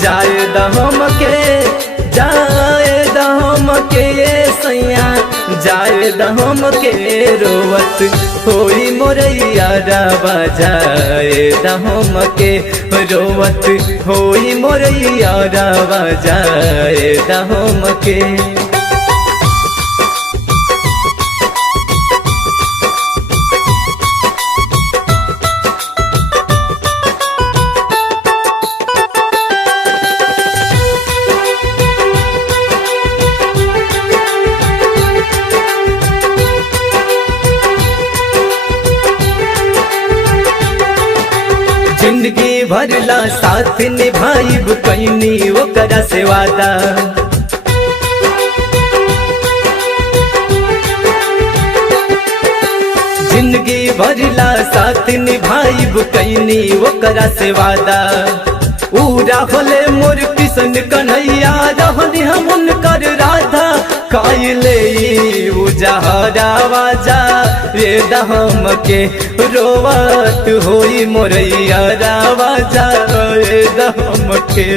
जाए दम के सैया जाए दम के रोवत होई मोरैया रावा जाए दम के रोवत होई मोरैया रावा जाए दम के। जिंदगी भरला साथ निभाइब कैनी ओकरा से वादा, जिंदगी भरला साथ निभाइब कैनी ओकरा से वादा। उरा होले मोर किशन कन्हैया रहनी हम उनकर राधा, काइले उजहरावा जाए दम के रोवत होई मोरैया रावा जाए दम के।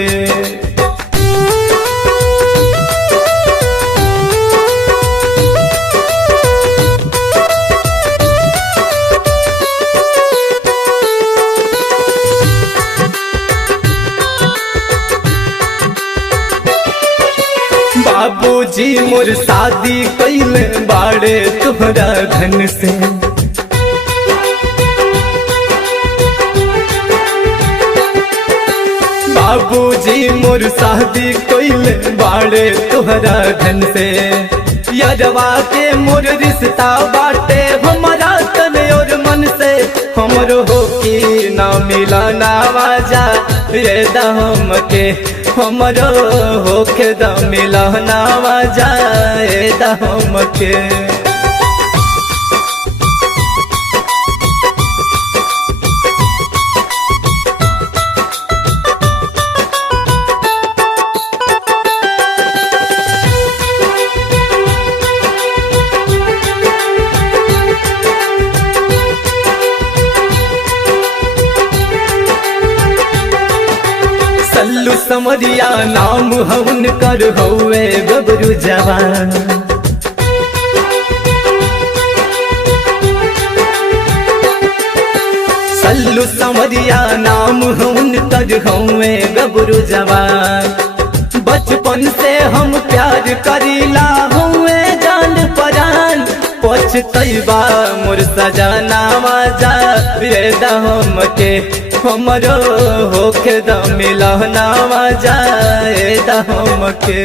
बाबूजी मोर शादी कैले बाड़े तोहरा धन से, बाबूजी मोर शादी कैले बाड़े तोहरा धन से। यरवा के मोर रिश्ता बाटे हमारा तन और मन से, हमरो हो की ना मिलाना वाजा ये दम के, हमरो होके दम मिलाना जाए दम के। सल्लू समरिया नाम हवन कर होवे गबरू जवान, सल्लू समरिया नाम हवन कर होवे गबरू जवान। बचपन से हम प्यार करीला हुए जान परान, पछतैबा मोर सजना जाए दम के, हमरो होके दम मिलना जाए दम के।